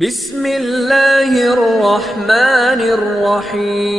बिस्मिल्लाहिर्रहमानिर्रहीम।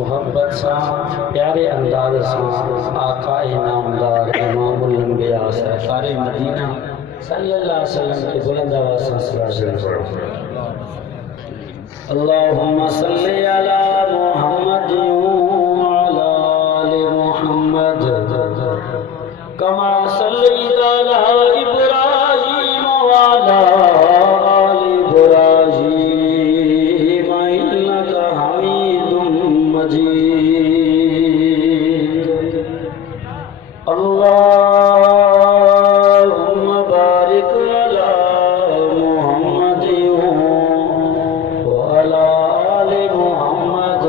मोहब्बत सा प्यारे अंदाज सा आकाए नामदार इमामुल अंबिया सरकार मदीना सल्लल्लाहु अलैहि वसल्लम के बुलंद आवाज़ से अल्लाहुम्मा सल्ली अला मुहम्मद व अला आलि मुहम्मद कमा सल्लैता अला इब्राहीम व अला आलि इब्राहीम इन्नका हमीदुम मजीद। अल्लाहुम्मा बारिक अला मुहम्मद व अला आलि मुहम्मद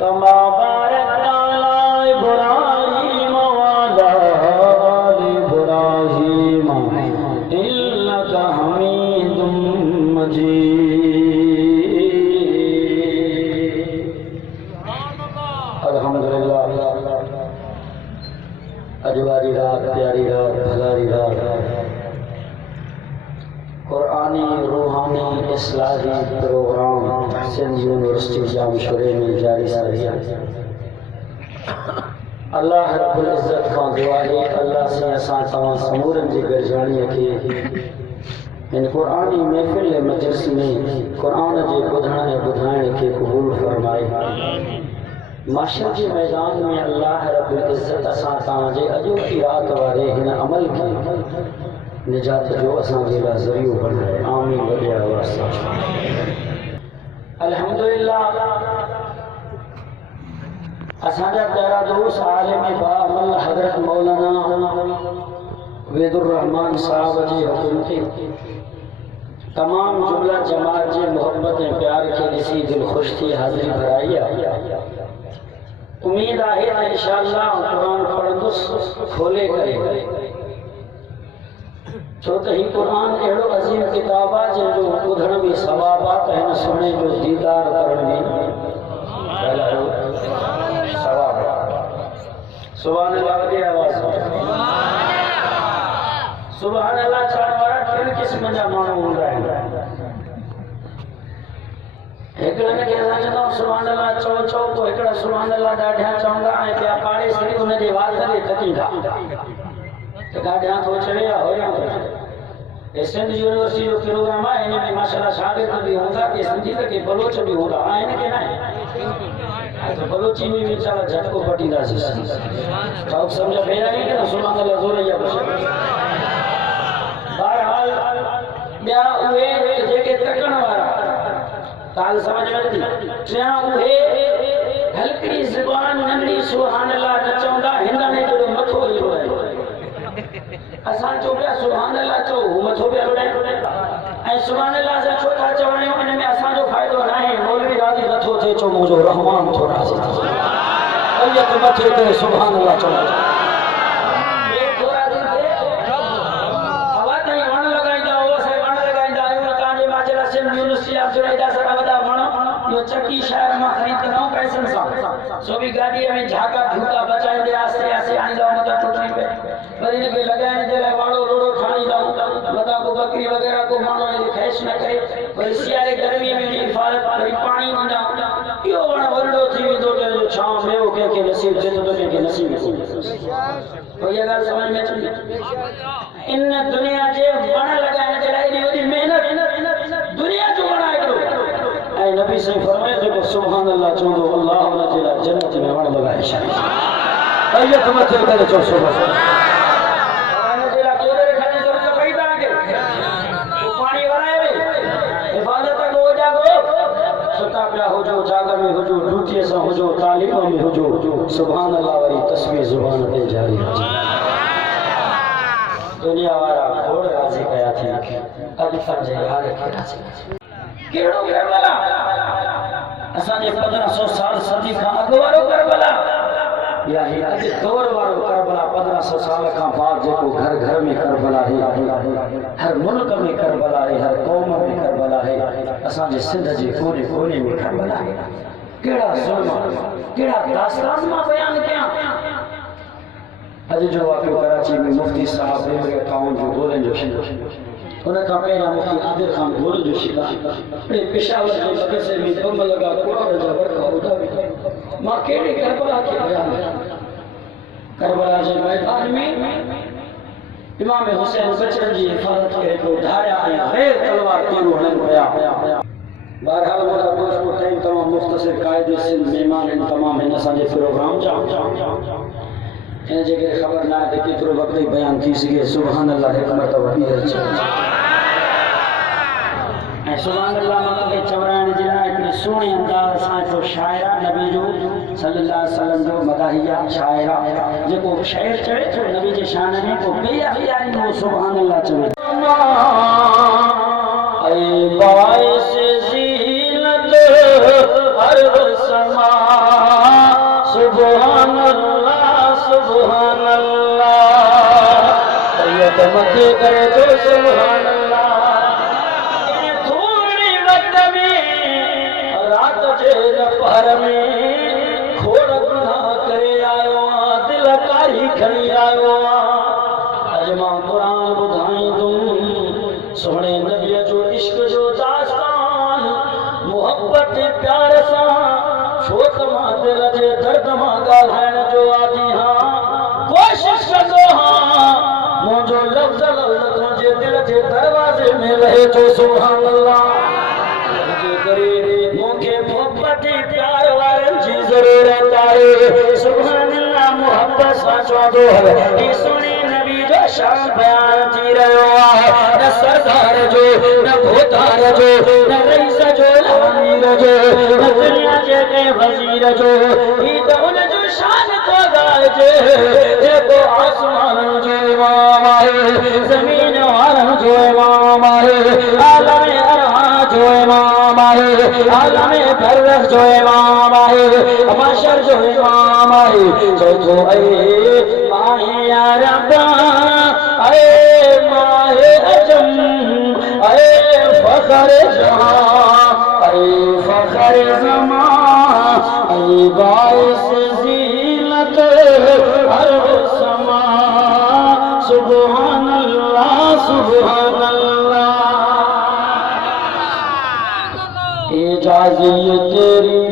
कमा बारकता अला इब्राहीम व अला आलि इब्राहीम इन्नका हमीदुम मजीद। अल्हम्दुलिल्लाह अजवारी रात प्यारी रात भलारी रात कुरानी रूहानी इस्लाही प्रोग्राम सिंध यूनिवर्सिटी जामशोरे में जारी है। अल्लाह रब्बुल इज्जत का दुआ है अल्लाह से असां तमाम समूरन जी गरजानी के इन कुरानी महफिल मजलिस में कुरान के बुधण ऐं ॿुधाइण खे कबूल फरमाए। माशर के मैदान में अल्लाह रब्बुल इज़्ज़त असां तव्हांजे अॼु की रात वारे हिन अमल खे निजात जो असांजे लाइ ज़रियो बणाए। आमीन वॾे आवाज़ सां। अल्हम्दुलिल्लाह असांजा प्यारा दोस्त आलिम बाअमल हज़रत मौलाना वेदुर रहमान साहब जी हुकुम ते तमाम जुमला जमात जे मोहब्बत ऐं प्यार खे ॾिसी दिलि ख़ुशि थी हाज़िरी भराई आहे। उम्मीद आहे त इंशाअल्लाह क़ुरान पढ़ंदुसि खोले करे, छो त ही क़ुरान अहिड़ो अज़ीम किताब आहे जंहिंजो ॿुधण में सवाब आहे त हिन सुहिणे जो दीदार करण में सवाब आहे। सुभान अल्लाह वॾी आवाज़ में सुभान अल्लाह चवण वारा टिनि क़िस्म जा माण्हू हूंदा आहिनि। हिकिड़नि खे असां चवंदा आहियूं सुभान अल्लाह चओ चओ, पोइ हिकिड़ा सुभान अल्लाह ॾाढा चवंदा ऐं ॿिया पाड़े सॼी हुनजे वात ते थकींदा त ॾाढा थो चवे या होया थो चवे। हे सिंध यूनिवर्सिटी जो प्रोग्राम आहे, हिन में माशाल्लाह शागिर्द बि हूंदा, के सिंधी त के बलोच बि हूंदा आहिनि के न आहे। तो बलोची में बेचारा झटको पटींदासीं। चौक सम्झ भेड़ा नहीं कि सुभान अल्लाह ज़ोर या कुछ। बहरहाल ॿिया उहे जेके तकण वारा ताल समझ में नथी, टियां उहे हल्की ज़ुबान नंढड़ी सुभान अल्लाह न चवंदा, हिंदने जो मथो इहो आहे। असां चओ पिया सुभान अल्लाह चओ, हू मथो पिया रुड़ाए ऐं सुभान अल्लाह सां छो था चवणियूं, इन में असांजो फ़ाइदो न आहे। मौलवी राज़ी नथो थिए, चओ मुंहिंजो रहमान थो राज़ी थिए। अयत मथे करे सुभान अल्लाह चओ। हवा ताईं वण लॻाईंदा हो, असां वण लॻाईंदा आहियूं। तव्हांजे माजरा सिंध यूनिवर्सिटी ऑफ जो एॾा सारा वॾा वण इहो चकी शहर मां ख़रीदंदा पैसनि सां, सो बि गाॾीअ में झाका झूका बचाईंदे आस्ते आस्ते आणींदा मथां टुटी पए। वरी हिनखे लॻाइण जे लाइ वाड़ो रोड़ो ठाहींदा, मथां को बकरी वग़ैरह को माण्हू हिनखे ख़ैश न करे। वरी सियारे गर्मीअ में हिफ़ाज़त, वरी पाणी ॾींदा। इहो वण वरड़ो थी वेंदो, जंहिंजो छांव मेवो कंहिंखे नसीब थिए थो, कंहिंखे नसीब कोन्हे। पोइ इहा ॻाल्हि सम्झ में अचे। इन दुनिया जे वण लॻाइण जे लाइ एॾी वॾी महिनत, दुनिया जो वण आहे हिकिड़ो। ऐं नबी साईं फरमाए जेको सुभान अल्लाह चवंदो, अल्लाह हुनजे लाइ जन्नत में वण लॻाए छॾींदो। अयत मथे करे चओ सुभान अल्लाह। हुजो जाग में हुजो, ड्यूटीअ सां हुजो, तालीम में हुजो, सुभान अल्लाह वरी तस्बीह ज़ुबान ते जारी हुजे। दुनिया वारा खोड़ राज़ी कया थी, अॼु पंहिंजे यार खे राज़ी कहिड़ो करबला। असांजे 1500 साल सदी खां अॻु वारो करबला या ही अॼु दौर वारो करबला। 1500 साल खां बाद जेको घर घर में करबला है, हर मुल्क में करबला है, हर कौम में करबला है। असांजे सिंध जे कोने कोने में करबला है। कहिड़ा ज़ुल्म, कहिड़ा दास्तान मां बयान कयां। अॼु जो वाक़ियो कराची में मुफ्ती साहब ने अकाउंट जो गोलनि जो शिकार, उन खां पहिरियां मुफ्ती आदिर खान गोल जो शिकार, पेशावर जे मदरसे में बम लॻा, कुरान जा वर्का ॿुधाए। मां कहिड़े करबला खे बयान कयां। करबला जे मैदान में इमाम हुसैन बचन जी हिफ़ाज़त करे को धारिया ऐं गैर तलवार तीरूं हणनि पिया। बहरहाल मुंहिंजा दोस्त टाइम तमामु मुख़्तसिर क़ाइदे सिंध महिमान आहिनि, तमामु हिन असांजे प्रोग्राम जा। हिन जे करे ख़बर न आहे त केतिरो वक़्तु ई बयान थी सघे। सुभान अल्लाह हिकु मरतबा ॿीहर चओ। ऐं सुभान अल्लाह मूंखे चवराइण जे लाइ हिकिड़े सुहिणे अंदाज़ सां हिकिड़ो शाइर आहे, नबी जो सल्लल्लाहु अलैहि वसल्लम जो मदाहिया शाइर आहे, जेको शाइर चवे थो नबी जे शान में को बेअख़्तियारी में सुभान अल्लाह चवे। ऐ बाइस ज़ीनत अर्ज़ समा, सुभान अल्लाह सुभान अल्लाह। अयत मथे करे तो सुभान अल्लाह। पहर में खोड़ गुनाह करे आयो आहियां, दिल कारी खणी आयो आहियां। अॼु मां क़ुरान ॿुधाईंदुमि सोणे नबीअ जो इश्क जो दास्तान, मोहब्बत प्यार सां, छो त मां दिल जे दर्द मां ॻाल्हाइण जो आदी आहियां। कोशिश कंदो आहियां मुंहिंजो लफ़्ज़ तुंहिंजे दिल जे दरवाज़े में रहे थो। सुभान अल्लाह। जे करे मूंखे मोहब्बत ही प्यार वारन जी जरूरत आहे सुभान अल्लाह मोहब्बत साचो दो है सुनी नबी जो शान बयान थी रहो है न सरदार जो न भूतार जो न रईस जो न अमीर जो न दुनिया के वजीर जो ही तो उन जो शान तो गाजे देखो आसमान जो इमाम है जमीन वाला जो इमाम है आलम अरहा जो इमाम है आलम बरज़ख जो इमाम है महशर जो इमाम है जो ऐ माहे या रब्बा ऐ माहे अजम ऐ फखर जहां ऐ फखर ज़मां ऐ बाइस ज़ीनत अर्ज़ समा सुभान अल्लाह सुभान अल्लाह इजाज़त तेरी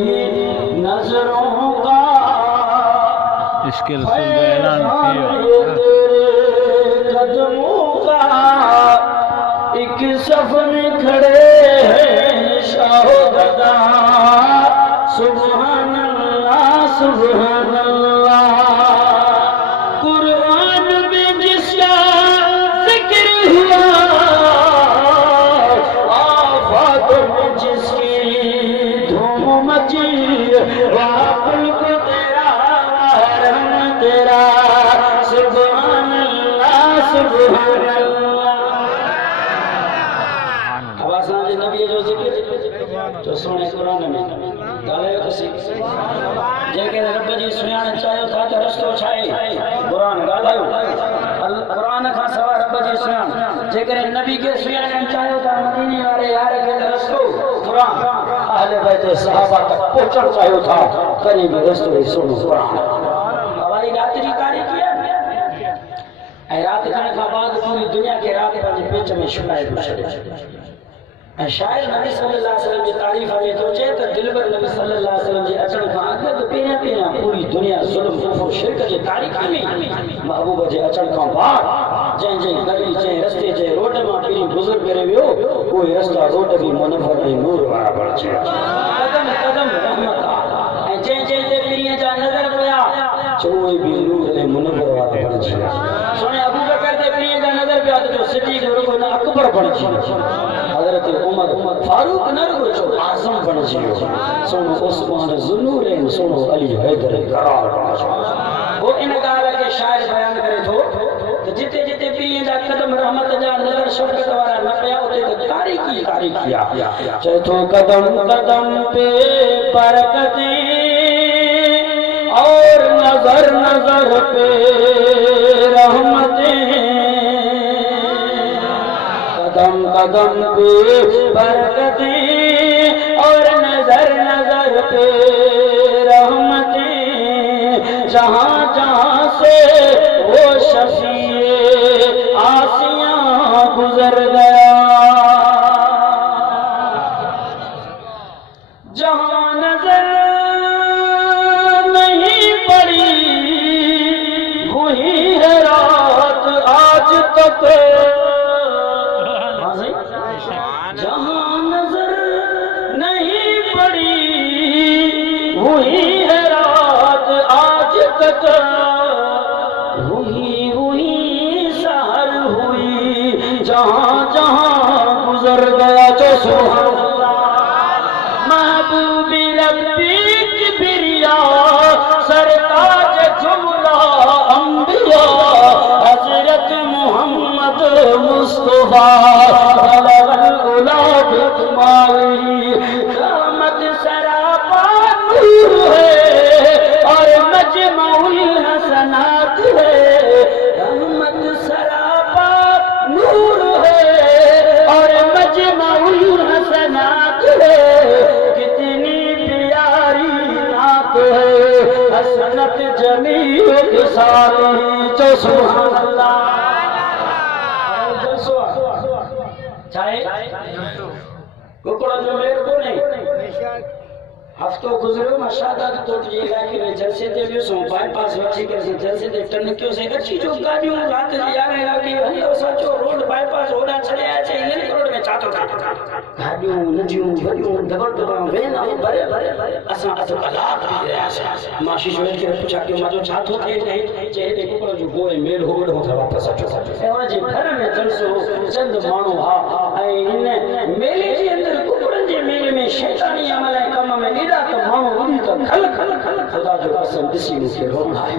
नजरों का इसके रसूल का ऐलान किया तेरे कदमों का एक सफ में खड़े हैं शाहो गदा सुभान अल्लाह सुभान अल्लाह कुरान में जिसका जिक्र हुआ आफातों में जिसकी धूम मची वाकुल को तेरा रहम तेरा सुभान अल्लाह सुभान अल्लाह आवाज़ आने नबी जो जिक्र जो सुने कुरान में गाले कसी जेके रब जी सुञाण चाहियो था त रस्तो छाए कुरान गालायो कुरान खां सवा रब जी सुञाण जेकरे नबी के सुञाण चाहियो था मदीने वाले यार के रस्तो कुरान अहले बैत सहाबा तक पहुंचण चाहियो था करीब रस्तो ही सुनो कुरान हवाई रात्रि कारी किया ऐ रात खाने खां बाद पूरी दुनिया के रात पंहिंजे पेट में छुपाए छॾे ऐं शायर नबी सल्लल्लाहु अलैहि वसल्लम जी तारीफ़ में तो चए त दिलबर नबी सल्लल्लाहु अलैहि वसल्लम जे अचण खां अॻु पहिरियां पहिरियां पूरी दुनिया ज़ुल्म कुफ़र शिरक जे तारीख़ में महबूब जे अचण खां बाद जंहिं गली जंहिं रस्ते जंहिं रोड मां पहिरीं गुज़र करे वियो उहे रस्ता रोड बि मुनव्वर ऐं नूर वारा बणिजी विया क़दम क़दम रहमत आहे ऐं जंहिं ते पहिरीं जा नज़र पिया उहे बि नूर ऐं मुनव्वर वारा बणिजी विया सोने अबू बकर ते पहिरीं जा नज़र पिया त जो सिद्दीक़ रुगो न अकबर बणिजी वियो हज़रत उमर फारूक न रुगो जो आज़म बणिजी वियो सोनो उस्मान ज़ुन्नूरैन सोनो अली हैदर करार बणिजी वियो वो इन ॻाल्हि खे शायर बयान करे थो त जिते जिते पीर जा कदम रहमत जा नज़र शफ़क़त वारा न पिया उते त तारीख़ी तारीख़ी आहे चए थो कदम कदम पे बरकतें और नज़र नज़र पे रहमतें कदम कदम पे बरकतें और नजर नजर पे रहमतें जहाँ जहाँ से वो शफीए आसियाँ गुजर गया जहाँ नजर नहीं पड़ी वही है रात आज तक जहाँ नजर नहीं पड़ी वही है रात आज तक वही वही सहर हुई जहाँ जहाँ गुजर गया जो सुभान महबूबी रब्बी किबरिया सरताज जुमला अंबिया हजरत मोहम्मद मुस्तफा रहमत सरापा नूर है और मजमउल हसनात है रहमत सरापा नूर है और मजमउल हसनात है कितनी प्यारी नात है हसनत जमील के साथ जो सुभान अल्लाह चाहे कुकड़ा जो मेर कोने हफ्तो गुजरो मशादात तो ये इलाके में जलसे दे भी सो बाईपास वाची के जलसे दे टन क्यों से अच्छी जो गाड़ियों रात जी आ गए लगी हलो सचो रोड बाईपास होड़ा चले आए छे इंग्लिश रोड में चातो गाड़ियों नदियों बड़ियों डबल डबल वेन भरे भरे असा अध कलाक भी रहा से माशी जो के पूछा कि माजो चातो थे नहीं जे देखो को जो गोए मेल हो गयो था वापस अचो एवा जे घर में जलसो चंद मानो हा आई इन मेले जे अंदर कुकड़न जे मेले में शैतानी अमल है कम में इदा तो मानो उदी तो खल खल खल खुदा जो कसम दिसी मुझे रोना है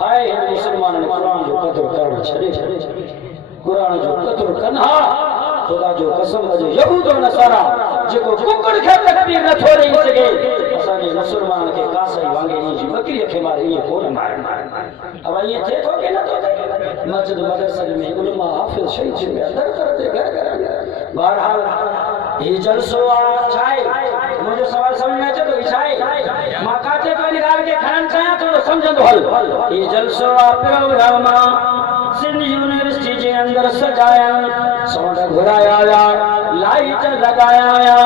हाय इन मुसलमान ने कुरान जो कदर करना छड़े कुरान जो कदर करना खुदा जो कसम अजे यहूद और नसारा जेको कुकड़ खे तकबीर न थोड़ी सके असा के मुसलमान के कासई वांगे जी बकरी के मारे ये कोन मार अब ये थे तो के न तो मस्जिद मदरसा में उलमा हाफिज शहीद में अंदर करते घर बहरहाल ये जलसो चाहे मुझे सवाल समझ में तो ईसाई मां काते तो निकाल के खनन चाहे तो समझंदो हल ये जलसो प्रोग्राम सिंध यूनिवर्सिटी के अंदर सजाया सोड घुराया लाइट लगाया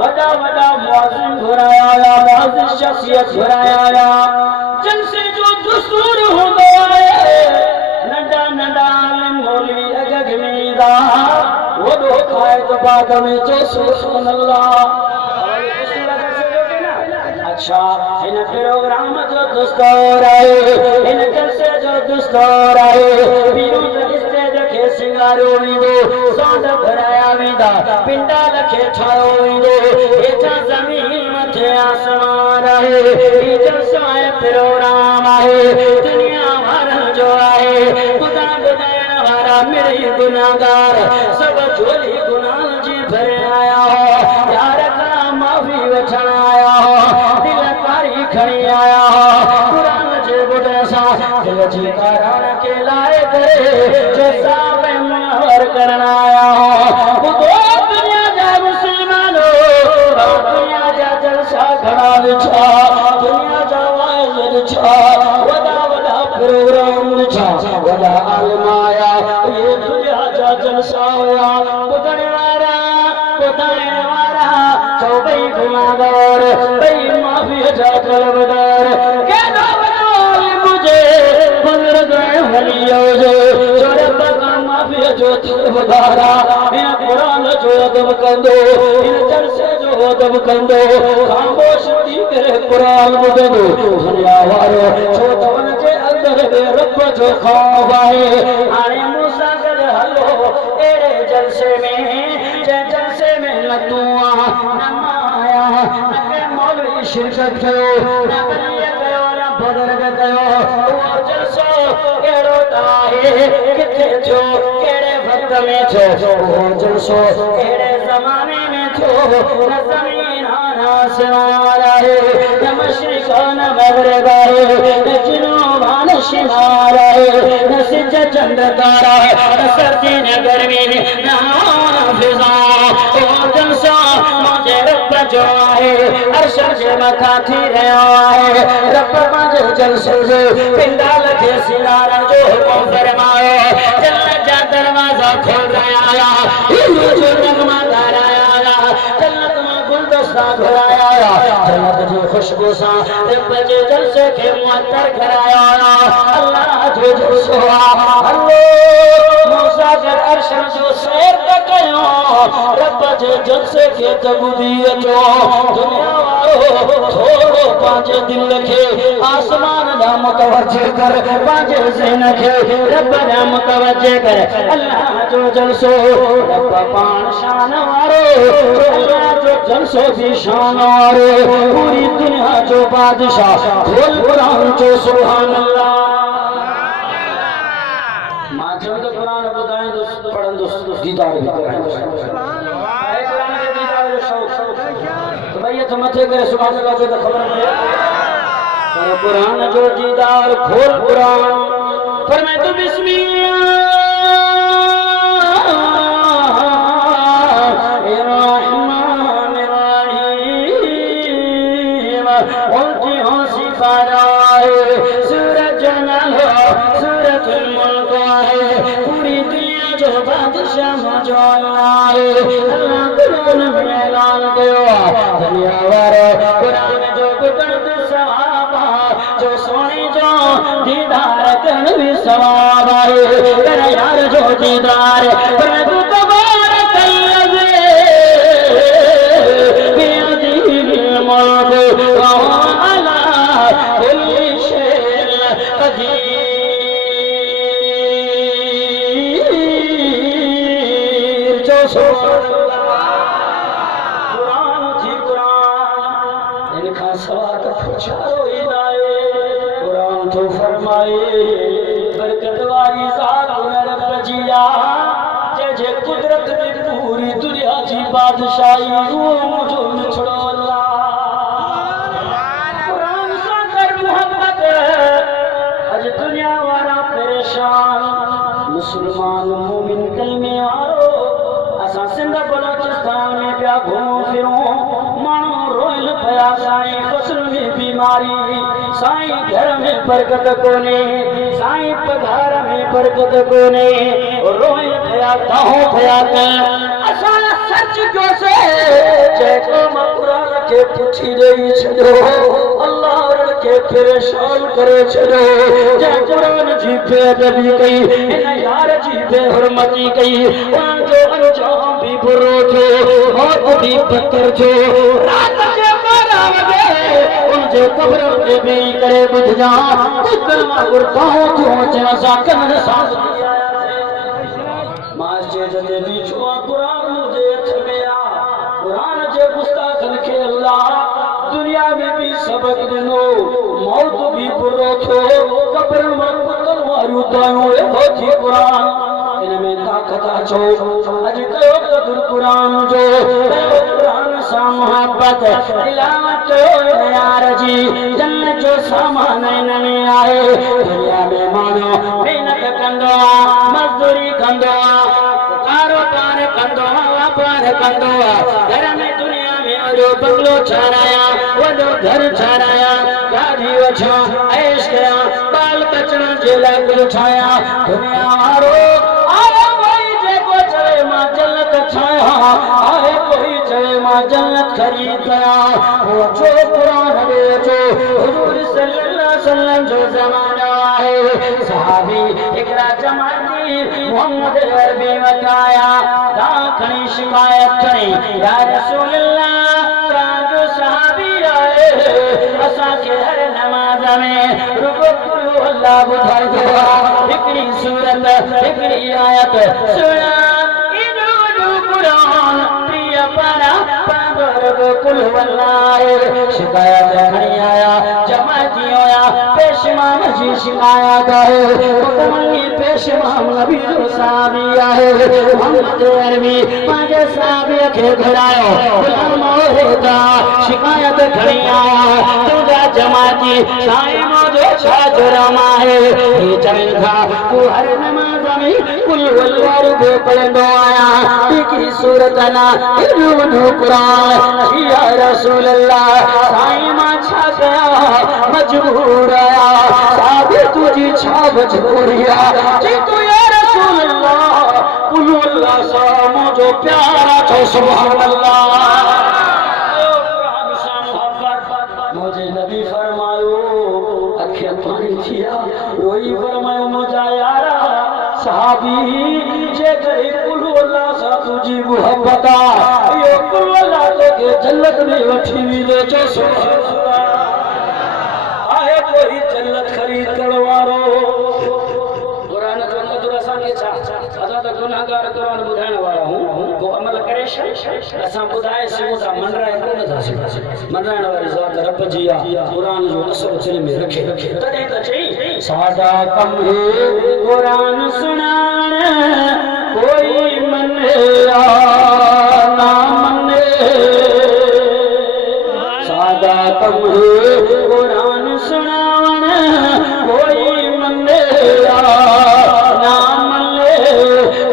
वडा वडा मुअज्जिन घुराया मुअज्जिन शख्सियत घुराया जलसे जो दस्तूर होंदो है नंदा नंदा मौलवी अगगमीदा वो दो खाए तो बाद में जो सुभान अल्लाह अच्छा इन प्रोग्राम जो दस्तूर है इन जलसे जो दस्तूर है पीरू जलसे देखे सिंगारो विंदो साद भराया विंदा पिंडा लखे ठायो विंदो एटा जमीन मथे आसमान है ये जलसा है प्रोग्राम है दुनिया भर जो है खुदा बुदायण वाला मेरे गुनाहगार सब झोली गुनाह जी भरे आया हो यार का माफी वठण आया हो दिल कारी खणी आया हो कुरान जे बुधे सा दिल जी कारण के लाए करे जो साब मुनवर करन आया हो बुधो दुनिया जा मुसलमानो दुनिया जा जलसा घड़ा विछा दुनिया जा वाइज विछा वदा वदा प्रोग्राम विछा वदा आलम आया ये दुनिया जा जलसा होया बुधण वारा चौबई गुनाहगार बई माफी जा तलबदार के ना बनाओ मुझे बुजुर्ग वलियो जो रब का माफी जो तलबदारा इन कुरान जो अदब कंदो इन जलसे जो अदब कंदो खामोश थी करे कुरान ॿुधंदो दुनिया वारो छो त उन जे अंदर रब जो ख़ौफ आहे हाणे मूंसां गॾु हलो अहिड़े जलसे में जलसे में न तूं न माया न मौलवी शिरकत कयो न वली कयो न बुजुर्ग कयो उहो जलसो कहिड़ो आहे किथे थियो कहिड़े वक़्त में थियो उहो जलसो कहिड़े ज़माने में थियो न ज़मीन आसमान आहे न मशरिक़ न मग़रिब आहे न जुनूब न शिमाल आहे न सिज चंड तारा न सर्दी न गर्मी न फिज़ा उहो जलसो मुंहिंजे रब जो आहे अर्श जे मथां थी रहियो आहे रब पंहिंजे जलसे जे पिंडाल खे सिंगारण जो हुकुम फरमायो जन्नत जा दरवाज़ा खोल रहिया जो नगमा ॻाराया जन्नत मां गुलदस्ता घुराया जन्नत जी खुशबू सां रब जे जलसे खे मुअत्तर कराया अल्लाह जो जलसो अल्लाह मूसा जे अर्श जो सैर कयो रब जे जलसे खे तबुदी अचो दुनिया वारो थोड़ो पंहिंजे दिल खे आसमान ॾांहुं मुतवज्जे कर पंहिंजे ज़हन खे रब ॾांहुं मुतवज्जे कर अल्लाह जो जलसो रब पाण शान वारो अल्लाह जो जलसो भी शान वारो पूरी दुनिया जो बादशाह खोल कुरान जो सुभान अल्लाह मां जो तो कुरान ॿुधाए दोस्त पढ़ंदो दीदार भी कराए कुरान के दीदार जो शौक़ तो भैया तो मथे करे सुभान अल्लाह जो तो खबर पड़े पर कुरान जो दीदार खोल कुरान फरमाए तो बिस्मिल्लाह सूरज नल सूरतुल मुल्क है पूरी दुनिया जो बादशाह जो है अल्लाह कुल में ऐलान कयो दुनिया वारो कुरान जो ॿुधण ते सवाब जो सोने जो दीदार करण भी सवाब आहे कर यार जो दीदार प्रभु तबार कल्लजे बियदिल मुल्क व अला कुल्ली शैइन कदीर जो कुरान थी कुरान इनका सवाल पुछारो ही नाए कुरान तो फरमाए बरकत वाली ज़ात रब जिया जे कुदरत में पूरी दुनिया जी बादशाही वो मुझो मिठड़ो अल्लाह कुरान सा कर मोहब्बत अज दुनिया वाला परेशान मुसलमान मोमिन कलमे वारो असा सिंध बलोचिस्तान में पिया घूमो फिरो मानो रोइल पया साईं फसल में बीमारी साईं घर में बरकत कोने साईं पघार में बरकत कोने रोइल पया काहो पया असा सच क्यों से जेको कुरान के पुछी देई छड़ो अल्लाह के परेशान करे छड़ो जे कुरान जी बेअदबी कई इन यार जी बेहुरमती कई उन जो अंजाम भी बुरो थो मौत भी बदतर थो रात के 12 बजे उन जे कब्र पे भी करे बुझ जा कुल मां काहो थो जना सा कन सा मस्जिद दे बीच कुरान मुझे थमेया कुरान जे गुस्ताखन के अल्लाह दुनिया में भी सबक दिनो मौत भी बुरो थो कब्र में कुतल मारू दायो होती कुरान इनमें ताकत अचो अज कयो कदर कुरान जो कुरान सा मोहब्बत तिलावत यार जी जन्नत जो सामान इनमें आए दुनिया में मानो मेहनत कंदो मजदूरी कंदो कारोबार कंदो व्यापार कंदो घर में दुनिया में वॾो बंगलो ठाराया वॾो घर ठाराया गाड़ी वठा ऐश कया बाल बचण जे लाइ कुझु ठाहिया दुनिया वारो आहे कोई जेको चवे मां जन्नत ठाहिया आहे कोई चवे मां जन्नत ख़रीद कया वो जो क़ुरान ॾे जो हुजूर सल्लल्लाहु अलैहि वसल्लम जो ज़मानो आहे सहाबी हिकड़ा जमाती मोहम्मद अरबी वकाया दा खणी शिकायत करी या रसूल अल्लाह जो सहाबी आए असा के हर नमाज में रुको कुल अल्लाह बुधाई दो हिकड़ी सूरत हिकड़ी आयत सुना इनो कुरान प्रिय पारा रुको कुल अल्लाह शिकायत खणी आया जमाती होया पेश इमाम जी शिकायत है हुक्मनी पेश इमाम नबी जो सहाबी आहे मोहम्मद अरबी माजे सहाबी के घरायो गुलाम होता शिकायत खणी आया तुझा जमाती साईं मोजो छा जुर्म आहे हे चवन था तू हर नमाज में कुल अल्लाह रुको पढ़ंदो आया की सूरत ना इनो कुरान या रसूल अल्लाह साईं मां छा कया मजबूर आया साबिर तुझी छा मजबूरी आ जे तू या रसूल अल्लाह कुल अल्लाह सा मुझो प्यारा छो सुभान अल्लाह मुझे नबी फरमायो अखियां पानी थिया रोई फरमायो मुझा यारा सहाबी जे करे कुल अल्लाह सा तुझी मोहब्बत यो कुल अल्लाह के जन्नत में वठी वींदो छो सुभान अल्लाह आहे कोई जन्नत खरीद करवारो कुरान जो कदर असा के छा असा त गुनाहगार कुरान बुधाइण वाला हूं को अमल करे असा बुधाए सिमोता मनराए कोन था मनराइण वाली ज़ात रब जी आ कुरान जो असर दिल में रखे तदे त चई सादा कम है कुरान सुनाण कोई मने ना मने सादा कम है कुरान सुनाण कोई मने ना मने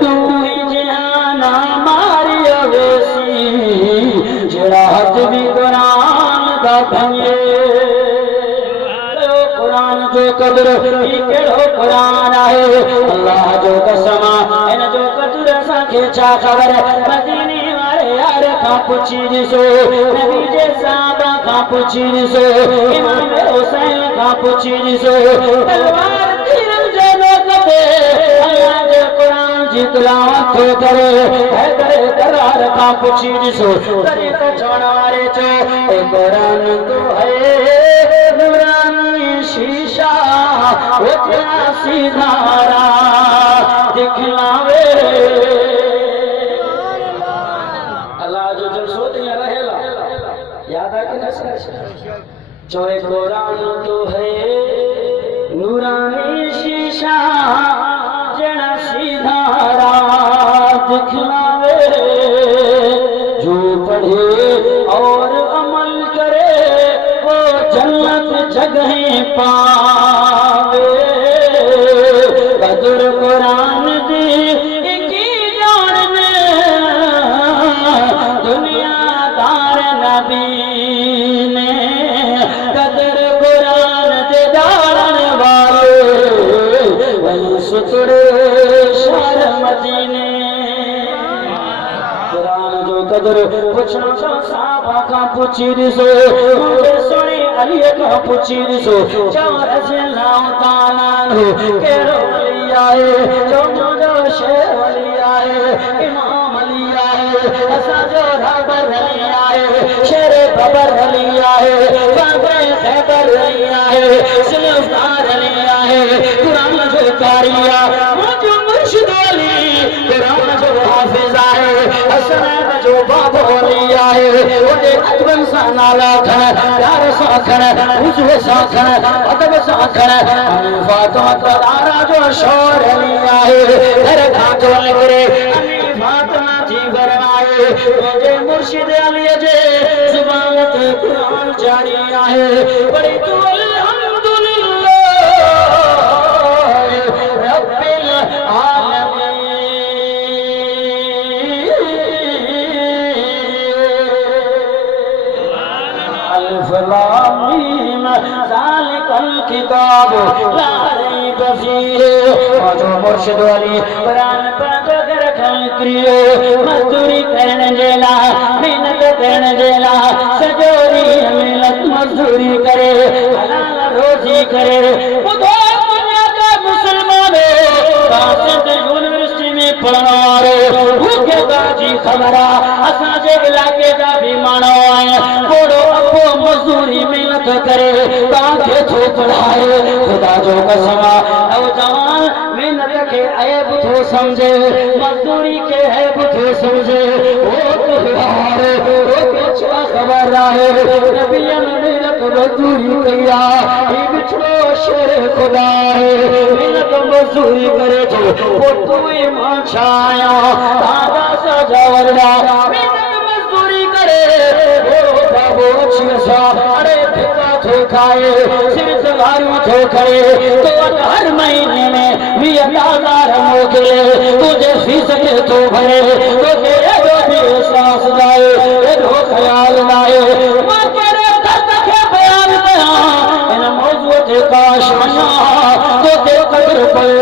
तू ही जाना मारियो वेसी जड़ा हथ भी कुरान दा भंगे कुरान जो कदर ई केड़ो कुरान आहे अल्लाह जो कसम इन जो कदर असा के छा खबर मदीने वाले यार खां पुछी ॾिसो नबी जे साहबा खां पुछी ॾिसो इमाम हुसैन खां पुछी ॾिसो तलवार तीरनि जे नोक ते अल्लाह जे क़ुरान जी तिलावत थो करे हैदर करार खां पुछी ॾिसो तॾहिं त चवण वारे चयो ए क़ुरान तो है नूरानी शीशा वो तेरा सीधा राह दिखलावे अल्लाह जो जलसो दिया रहेला याद आ कि नहीं जो एक कुरान तो है नूरानी शीशा जना सीधा राह दिखलावे जो पढ़े और अमल करे वो जन्नत जगह पावे कदर कुरान दी की जाने दुनियादार नबी ने कदर कुरान दे जाने वाले वही सुतरे शहर मदीने कुरान जो कदर पुछना साहबा का पुछी ॾिसो सोने अली का पुछी ॾिसो चवर अल्लाह ताला कहिड़ो वली आहे जो शेर वली आहे इमाम अली आहे असांजो रहबर अली आहे शेर बबर अली आहे बाबे खैबर अली आहे सुल्तान अली आहे कुरान जो कारी आहे मुंहिंजो मुर्शिद अली कुरान जो हाफिज़ आहे असरान जो बाबो अली आहे ओॾे अजबन सां नाला खण प्यार सां खण उज़व सां खण अदब सां खण फातिमा तारा जो शोर अली आहे घर खां तो निकिरे अली फातिमा थी फरमाए मुंहिंजे मुर्शिद अली जे ज़ुबान ते क़ुरान जारी आहे पढ़ी तू अल्हम्दुलिल्लाह रब्बिल अलिफ लाम मीम ज़ालिकल किताब ला रैब फीह जो मुर्शिद अली कुरान पढ़ंदो घर खां निकिरियो मज़दूरी करण जे लाइ महिनत करण जे लाइ सॼो ॾींहुं महिनत मज़दूरी करे हलाल रोज़ी करे ॿुधो मुस्लमान यूनिवर्सिटी में पढ़ण वारो मूंखे जी ख़बर आहे असांजे इलाइक़े जा बि माण्हू आहिनि थोरो अॻो मज़दूरी महिनत करे तव्हांखे थो पढ़ाए ख़ुदा जो कसम आहे नौजवान महिनत खे ऐब थो सम्झे मज़दूरी खे ऐब थो सम्झे छा ख़बर आहे नबीअ महिनत मज़दूरी कई आहे ही बिछड़ो शेर ख़ुदा आहे महिनत मज़दूरी करे थो पोइ तूं ई मां छा आहियां दादा साजा वरदा महिनत मज़दूरी करे बाबो अछीअ सां अड़े धिका थो खाए सिर सवारियूं थो करे तो हर महीने में 20,000 मोकिले तुझे फीस खे थो भरे तोखे एॾो बि एहसास नाहे एॾो ख़्याल नाहे मां कहिड़े दर्द खे बयान कयां हिन मौज़ूअ ते काश वञा तोखे क़दुरु पए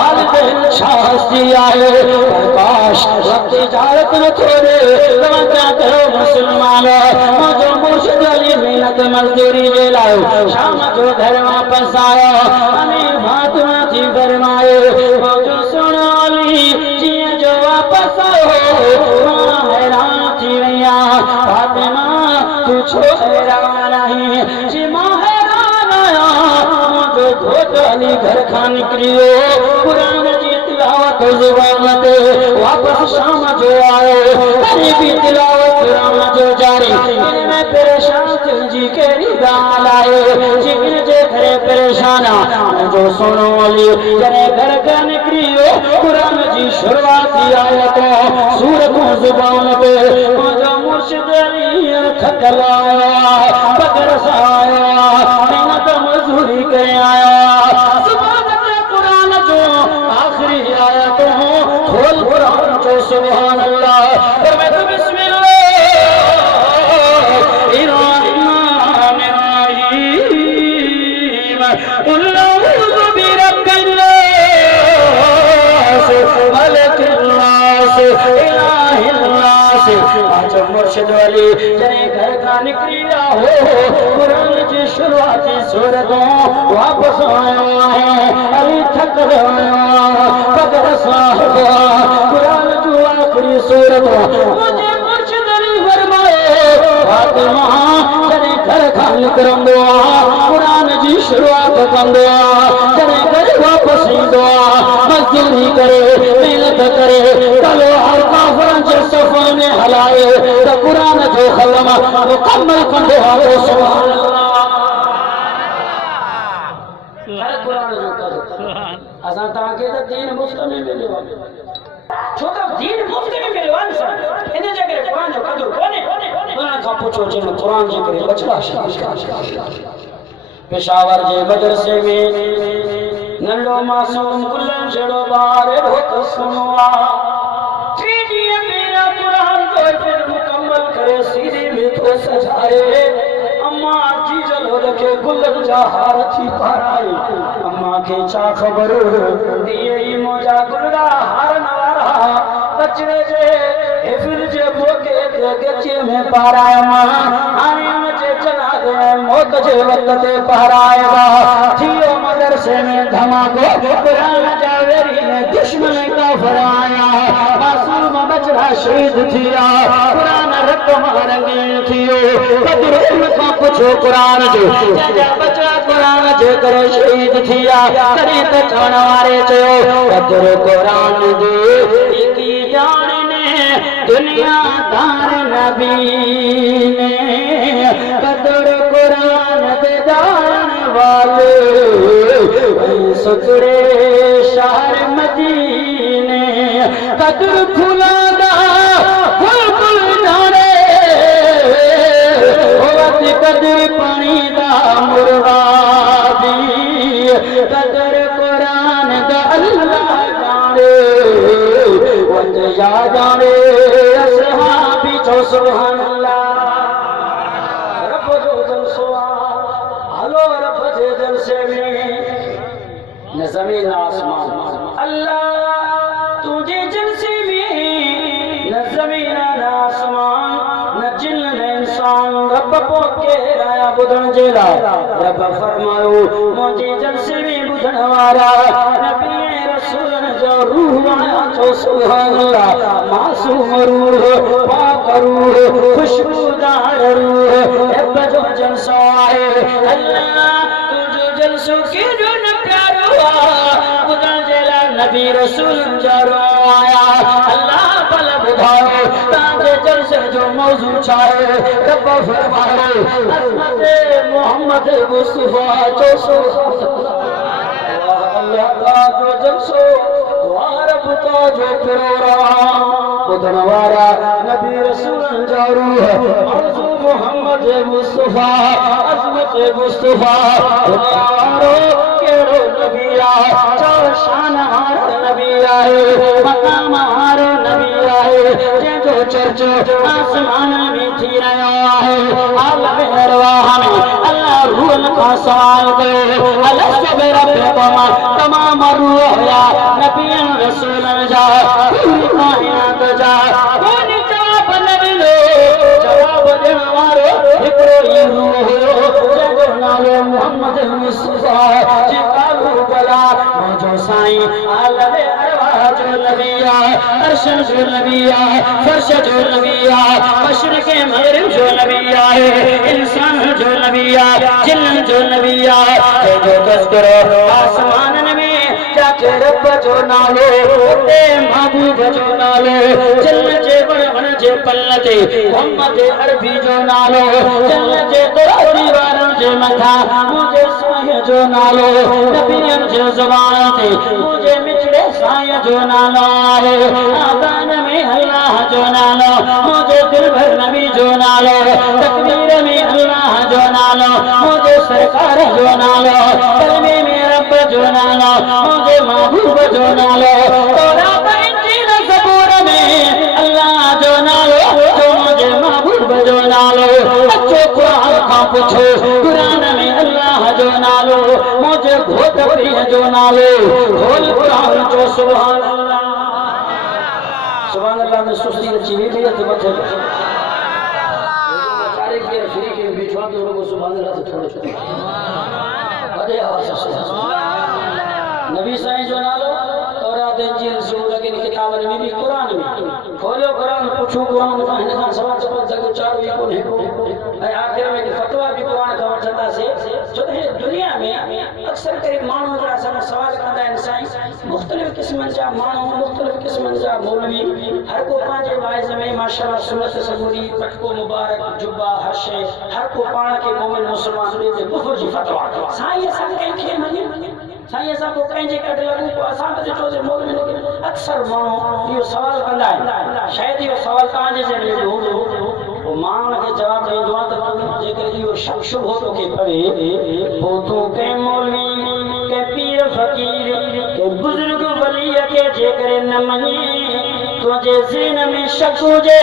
वालिदैन छा हस्ती आहे काश वक़्त इजाज़त नथो ॾे तव्हां छा कयो मुस्लमान मुंहिंजो मुर्शिद अली महिनत मज़दूरी जे लाइ शाम जो घर वापसि आयो अली फातिमा थी फरमाए मुंहिंजो सोनो अली जीअं जो वापसि आयो मां हैरान थी वई आहियां फातिमा तूं छो हैरान आहीं जी मां हैरान आहियां मुंहिंजो घोट अली घर खां निकिरियो क़ुरान जी तिलावत ज़ुबान ते वापसि शाम जो आयो तॾहिं बि तिलावत क़ुरान जो जारी इनमें परेशान थियण जी कहिड़ी ॻाल्हि आहे जिन जे करे परेशान आहे मुंहिंजो सोनो अली जॾहिं घर खां निकिरियो क़ुरान जी शुरूआती आयत सूरतूं ज़ुबान ते मुंहिंजो मुर्शिद अली थकल आयो पगर सां आयो महिनत मज़दूरी करे आयो ज़ुबान ते क़ुरान जो आख़िरी आयत खोल क़ुरान जो सुभान अल्लाह फरमाए तो बिस्मिल्लाह जा हो कुरान जी शुरुआती सूरतों वापस आयो है अली थक आयो बगर साहब कुरान जो आखिरी सूरतों मुझे मुर्शिद अली फरमाए फातिमा जने घर खाल करंदो कुरान जी शुरुआत कंदो जने घर वापस ईंदो मजदूरी करे मेहनत करे कलो हर काफरन जे सफर में हलाए तो कुरान जो खत्म मुकम्मल कंदो हो सुभान अल्लाह हर कुरान जो कदो असां ताके तो दीन मुस्लिम में मिलियो छो तो दीन मुस्लिम में मिलियो इन जगह कुरान जो कदर कोने कुरान का पूछो जे कुरान जे करे बचड़ा पेशावर जे मदरसे में नंढो मासूम गुलन जड़ो बार बहुत सुनवा त्रीडी मेरा कुरान जो फिर मुकम्मल करे सीधी में तो सजाए अम्मा जी जलो रखे गुलन जा हार थी पाराए अम्मा के चा खबर दिए ही मोजा गुलड़ा हार नवारा कचरे जे फिर जे भोगे गचे में पाराए मां आने मुझे चला दे मौत जे वक्त ते पहराएगा थियो मदरसे में धमाको कुरान जावेरी ने दुश्मन का फराया मासूम बचड़ा शहीद थिया कुरान रत मारंगे थियो कदर उनका पुछो कुरान जो जा बचड़ा कुरान जे करे शहीद थिया करे त चवण वारे चयो कदर कुरान जो की जान ने दुनियादार नबी ने कदर कुरान दे जान वाले सतरे शहर मदीने कदर फुलादा बुलबुल जाने होवत कदर पानी दा मुरादी कदर कुरान दा अल्लाह जाने वत या जाने असहाबी जो सुभान अल्लाह रब जो जलसो हलो रब जे जलसे में न जमीन आसमान अल्लाह तुझे जलसे में न जमीन न आसमान न जिन न इंसान रब पोके राया बुधन जेला रब फरमायो मुझे जलसे में बुधन वारा नबी रसूल जो रूह आया जो सुभान अल्लाह मासूम रूह पाक रूह खुशबूदार रूह रब जो जलसो है अल्लाह तुझे जलसो के जो न प्यारो बुधन जेला नबी रसूल जरो आया अल्लाह बल बुधाओ ताजे जलसे जो मौजू चाहे रब फरमाए अज़मत मोहम्मद मुस्तफा जो अल्लाह का जो जलसो वारब का जो प्रोग्राम बुधन वारा नबी रसूल जरो मौजू मोहम्मद मुस्तफा अज़मत मुस्तफा यारो केड़ो नबी आ शान हारो नबी आए मकाम हारो नबी आए जो चर्चो आसमान में थी रहा है आलम अरवाह में अल्लाह रूह का सवाल दे अल्लाह सब रब्बुकुम तमाम रूह या नबी रसूल जा पूरी कायनात जा कौन जवाब न मिलो जवाब देने वालो हिकड़ो ही रूह जो नालो मोहम्मद मुस्तफा जी कालू बला जो साईं आलम अरवाह जो नबी आ अर्शन जो नबी आ फर्श जो नबी आ मशरिक़ मग़रिब जो नबी आए इंसान जो नबी आ जिन्न जो नबी आ जो तज़किरो आसमान में जाके रब जो नालो उते महबूब जो नालो जिन्न जे बण जे पल ते मोहम्मद अरबी जो नालो जिन्न जे दीवारन जे मथा मुझे साईं जो नालो नबियन जे ज़बान ते मुझे मिठड़े साईं जो नालो आहे आज़ान में अल्लाह जो नालो मुझे दिल भर नबी जो नालो तकबीर में अल्लाह जो नालो मुझे सरकार जो नालो कलमे में रब जो नालो मुझे महबूब जो नालो तौरात इंजील ज़बूर में अल्लाह जो नालो जो मुझे महबूब जो नालो अच्छो कुरान का पूछो कुरान में अल्लाह जो नालो मुझे बहुत प्रिय जो नालो खोल कुरान जो सुभान अल्लाह में सुस्ती रची हुई है तो मत के लोगों सुभान अल्लाह से थोड़े छोटे अरे आवाज नबी साईं जो नालो तौरात इंजील ज़बूर के किताबन में भी कुरान में खोलो कुरान पूछो कुरान का हिन खां सवा चपो जग चारो ई कोने ऐं आखिर में फतवा भी कुरान का वठंदा से जो दुनिया में अक्सर करे माण्हू जरा सा सवाल कंदा आहिनि साईं मुख़्तलिफ़ क़िस्मनि जा माण्हू मुख़्तलिफ़ क़िस्मनि जा मौलवी हर को पंहिंजे वाइज़ में माशाअल्लाह सुन्नत सबूरी पटको मुबारक जुब्बा हर शइ हर को पाण खे मोमिन मुस्लमान ॿिए जे कुफ्र जी फतवा साईं असां कंहिंखे मञे साईं असां को कंहिंजे कढ लॻूं पोइ असां बि ॾिठो जे मौलवी अक्सर माण्हू इहो सवाल कंदा आहिनि शायदि इहो सवाल तव्हांजे ज़रिए हूंदो पोइ मां हुनखे जवाबु ॾींदो आहियां त तूं जेकर इहो शक शुबो तोखे पवे पोइ तूं कंहिं मौलवी कंहिं पीर फ़क़ीर कंहिं बुज़ुर्ग वलीअ खे जेकर न मञे तुंहिंजे ज़हन में शक हुजे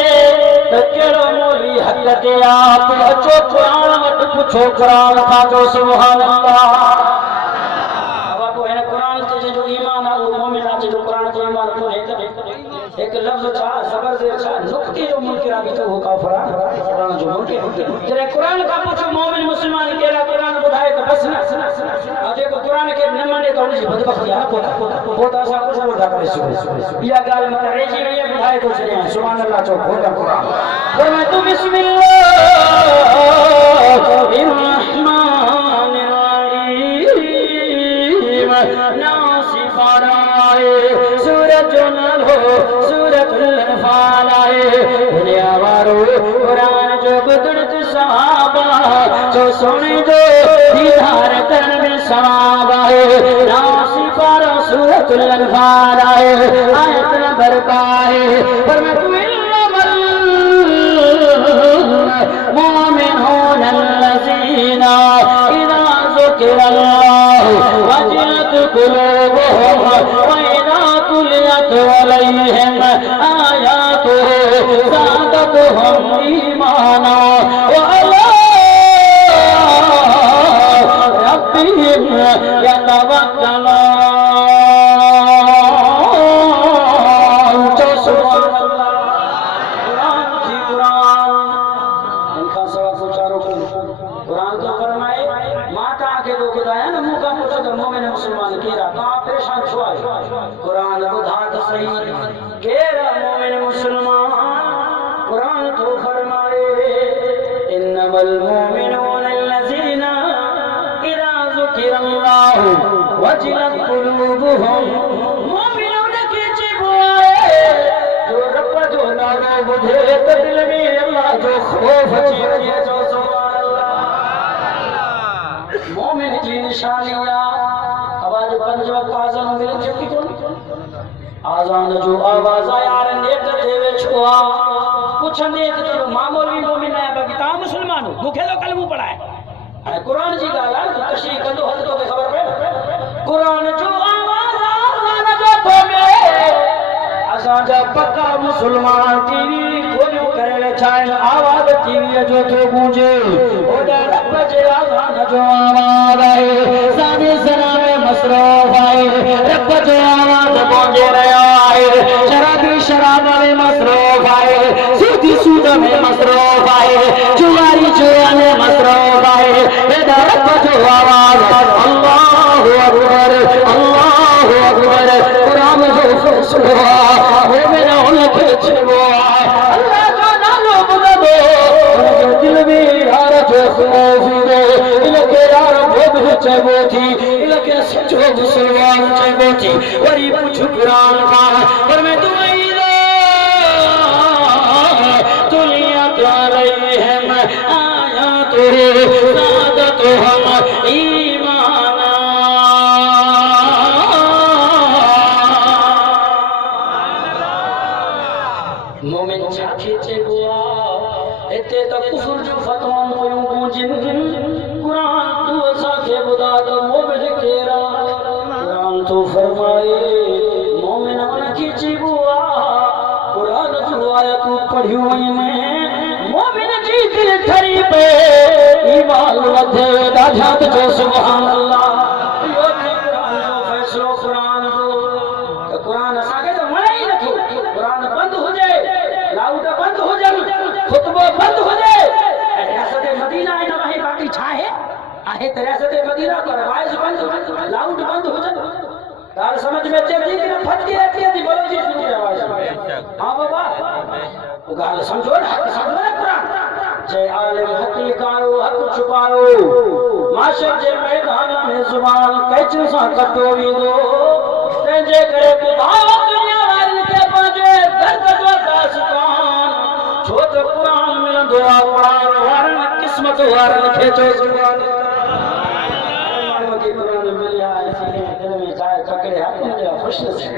त कहिड़ो मौलवी हक़ ते आहे तूं अचो क़ुरान वटि पुछो क़ुरान था चओ सुभान अल्लाह जो ईमान है वो मोमिन है जो कुरान को ईमान कोने एक लफ्ज था ज़बर से था नुक्ते जो मुनकिर भी तो वो काफिर कुरान जो मुनकिर जरे कुरान का पूछो मोमिन मुसलमान केरा कुरान बुधाए तो बस ना अजे को कुरान के न माने तो उनजी बदबख्ती है बहुत आसा कुछ बुधा करे सो या गाल मत रेजी नहीं बुधाए तो चले सुभान अल्लाह चो खोला कुरान पर मैं तू बिस्मिल्लाहिर रहमानिर रहीम सूरत जो नालो सूरतुल अनफाल आहे दुनिया वारो कुरान जो ॿुधण सवाबा जो सोने जो दीदार करण में सवाब आहे नासी पारो सूरतुल अनफाल आहे आयत नंबर आहे पर मैं तू मोमिनून अल्लज़ीना इज़ा ज़ुकिरल्लाहु वजिलत कुलूबुहुम عليهم آياته زادتهم إيمانا وعلى ربهم يتوكلون سبحان الله قرآن की कुरान इनका सवा को चारों को कुरान तो फरमाए माता के दो खुदाया न मुका पूछो तो मोमिन मुसलमान केरा का परेशान छुआ कुरान बुधा तो सही केरा मोमिन मुसलमान कुरान तो फरमाए इन्नमल मोमिनून अल्लज़ीना इज़ा ज़ुकिरल्लाहु वजिलत कुलूबुहुम मोमिनून के चिबुआए जो रब जो नालो बुधे त दिल में अल्लाह जो खौफ अची वञे जो सुभान अल्लाह मोमिन की निशानिया आवाज पंज वक्त आज़ान मिले चुकी कोन आज़ान जो आवाज यार नेत थे वेछो आ पुछंदे त जो मामूली मोमिन है बाकी ता मुसलमान मुखे तो कलमो पढ़ा है अरे कुरान जी गाल है तशरीह कंदो हद तो खबर पे कुरान जो आवाज आज़ान जो थोगे असा जा पक्का मुसलमान टीवी खोलियो करे छाए आवाज टीवी जो तो गूंजे ओदा रब जे आज़ान जो आवाज है साने सना में मसरूफ है रब जो आवाज गूंजे रहा है शराबी शराब में मसरूफ है सूदी सूद में मसरूफ है जुआरी जुआ में मसरूफ है ओदा रब जो आवाज अल्लाहु अकबर कुरान जो फैसला हो मेरा उनके छिबो अल्लाह जो नालो बुदो उनके दिल में यार जो खौफ दे इनके यार बहुत चबो थी इनके सचो मुसलमान चबो थी वरी पूछ कुरान का पर मैं तुम्हें दुनिया अलैहिम आयातु ज़ादतुहुम ईमाना मोमिन छाछे चेबुआ एते त कुफर जो फतवा मोयो गूंजिन कुरान तू असा के बुदा त मोमिन केरा कुरान तो फरमाए मोमिन मन की चेबुआ कुरान जो आयत पढ़ियो ने मोमिन जी दिल ठरी पे ईमान वधे दाझा जो सुभान अल्लाह यो कुरान जो फैसलो कुरान जो कुरान असा के तो वणे ही नथो कुरान बंद हो जाए लाउड बंद हो जाए खुतबो बंद हो जाए रियासत मदीना है ना छाहे आहे रियासत मदीना पर वाइस बंद लाउड बंद हो जाए तार समझ में अचे थी कि न फटकी रहती थी बलोची सुनी आवाज हां बाबा वो गाल समझो ना कुरान जय आलिम हकीकायो हक छुपायो माशर जे मैदान में जुबान कैच सा कटो विंदो तंजे करे बुधाओ दुनिया वारन के पाजे दर्द जो दास्तान छो तो कुरान मिलंदो आ कुरान वारन किस्मत वारन खेचो जुबान कुरान मिलिया इसलिए दिल में जाए पकड़े हाथ में खुश नसीब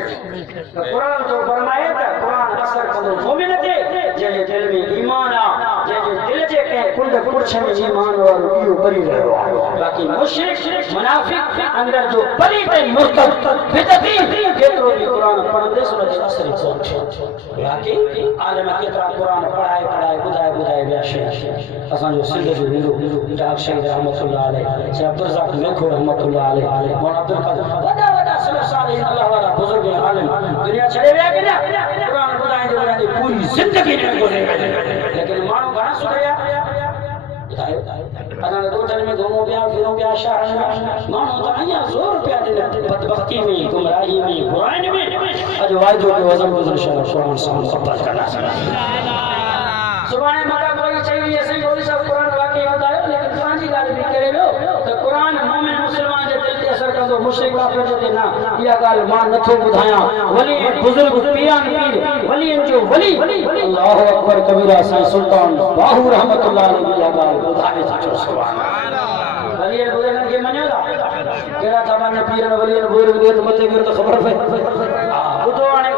कुरान तो फरमाए था कुरान असर कंदो मोमिन ते जे दिल में ईमान आ जे दिल जे के कुंड पुरछ में ईमान और इयो बरी रहो बाकी मुशरिक मुनाफिक अंदर जो बरी ते मुर्तद बिदती जेतरो भी कुरान पढ़ंदे सूरत असर बाकी आलम केतरा कुरान पढ़ाए बुधाए व्याशे असा जो सिंध जो हिंदू डाक शेख रहमतुल्लाह अलैह से अब्दुल रज़ाक मेखो रहमतुल्लाह अलैह मौलाना अब्दुल कादिर वडा सलफ सालिह अल्लाह वाला बुजुर्ग आलिम दुनिया छड़े विया के ना कुरान बुधाइंदे बुधाइंदे पूरी जिंदगी में गुजरे लेकिन मानो घणा सुधरिया बतायो अना दो जन में घुमो गया फिरो गया शहर में मानो तो आया जोर रुपया दे बदबख्ती में गुमराही में बुराई में अज वायदो के वजन गुजर शहर कुरान सामने कब्जा करना सुभाने मका कोई चाहिए ऐसे कोई सब कुरान वाकई बतायो लेकिन सांझी गाल भी करे लो तो कुरान मोमिन मुसलमान जे दिल ते असर कंदो मुशरिक काफिर जे ना या गाल मां नथो बुधाया वली बुजुर्ग पियान पीर वलीन जो वली अल्लाह अकबर कबीरा साईं सुल्तान बाहू रहमतुल्लाह अलैह या गाल बुधावे तो सुभान अल्लाह वली बुजुर्ग के मनेला केड़ा जमाने पीर वली बुजुर्ग दे मथे गिर तो खबर पे बुधो आने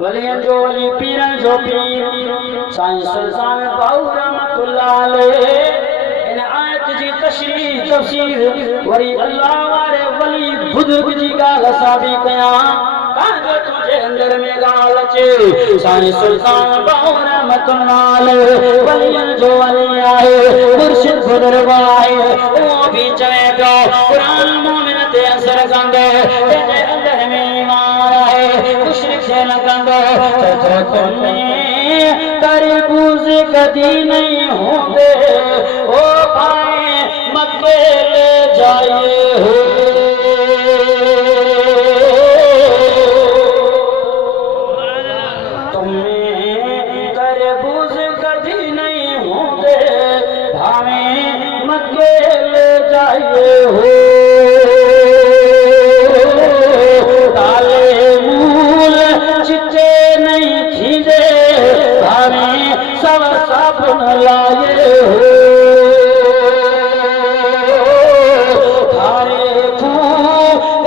वलियन जो वली पीरन जो पीर साईं सुल्तान बाहू रहमतुल्लाह अलैह इन आयत जी तशरीह तफसीर वरी अल्लाह वारे वली बुजुर्ग जी गाल साबी कया ताजो तुझे अंदर में गाल अचे साईं सुल्तान बाहू रहमतुल्लाह अलैह वलियन जो वली आए मुर्शिद बुजुर्ग आए वो भी चले पियो कुरान मोमिन ते असर कंदे तेरे अंदर में ईमान आए मुशरिक से न कंदो तो तुम्हें तरबूज कदी नहीं होंगे ओ भाई मक्के ले जाइए हो तुम्हें तरबूज कदी नहीं होंगे भाई मक्के ले जाइए हो सब साबुन लाए हो थारे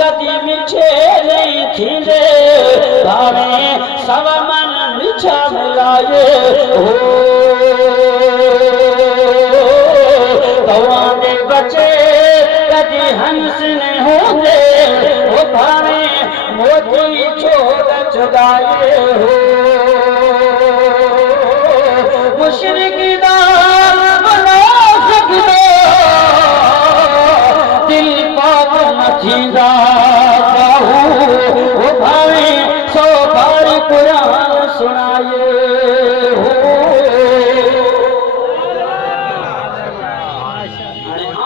गति मिठे नहीं थींदे भावे सब मन मिठा मिलाए हो भगवान दे बच्चे कदी हंस नहीं होंगे वो भावे मोती चोर चुराए हो मुशरिक दा बना सकदो दिल पाक न थींदा बाहू वो भावे सौ बार कुरान सुनाए हो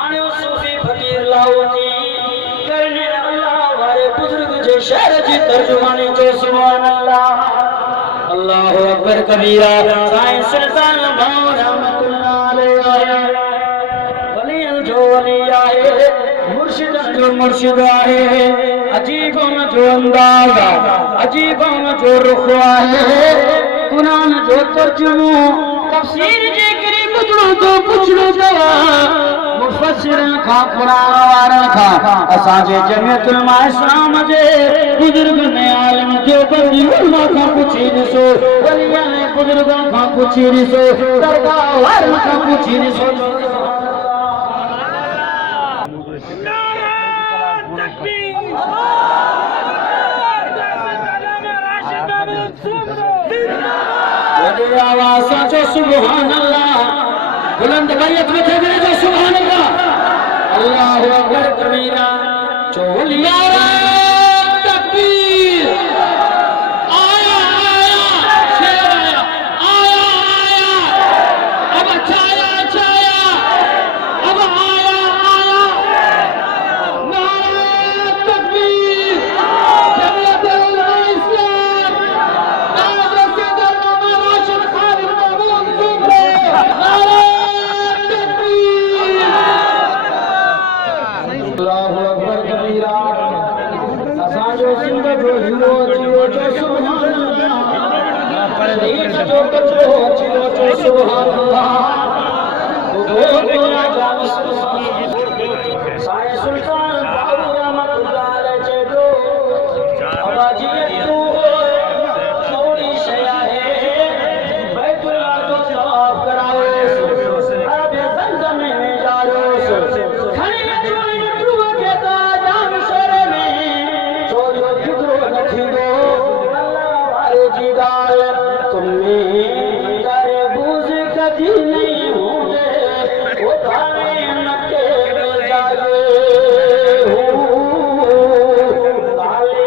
आने सूफी फकीर लाउती करने अल्लाह वारे बुजुर्ग जे शहर जी तर्जुमानी जो सुभान अल्लाह अल्लाह अकबर कबीरा साईं सुल्तान बाहू रहमतुल्लाह अलैह वलियन जो वली आए मुर्शिद जो मुर्शिद आए अजीब जो अंदाज अजीब जो रुख आए कुरान जो तर्जुमो तफसीर जे करी बुझो तो पुछो जवा मुफस्सिरन का कुरान वारन का असा जे जमियतुल उलमा इस्लाम जे बुजुर्ग ने आलिम जो बंदी उलमा का पूछी दिसो वलियां ने बुजुर्गों का पूछी दिसो दरगाह वारन का पूछी दिसो आवाज जो सुभान अल्लाह बुलंद करियत में थे जो सुभान अल्लाह अल्लाह अकबर कबीरा चोलिया तकबीर आया आया शेर आया आया आया अब अच्छा आया जो कचरो चिरो जो सुभान अल्लाह वो दुनिया जान साईं सुल्तान बाबू रहमतुल्लाह अलैह चेडो आवाजी तू थोड़ी शया है बैतुल्लाह जो तवाफ कराओ अब जमजम में जाओ खड़ी जोड़ी तू के ता जान शरे में छोड़ो किधरो न थींदो अल्लाह वारे जी गाल तुमी करे बूझ कदी नहीं होंदे वो भावे नके में जागे काले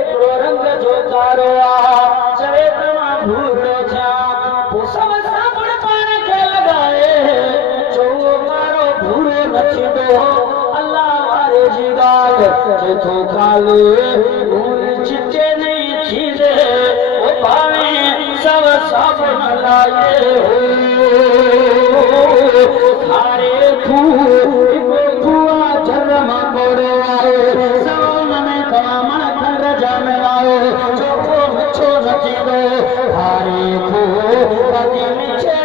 एकड़ो रंग जो तारो आ चवे तमा भूलो छा सब साबण पाण के लगाए जो मारो भूरो न थींदो अल्लाह वारे जी गाल जेथो काले भूल चिटे नहीं थींदे वो भावे सब साबण लाए हो खारे खू कुआ झरम मोड़ो आए सवन में तमामण खंड जमलाओ चोको मिठो न थींदो खारे खू कदी मिठे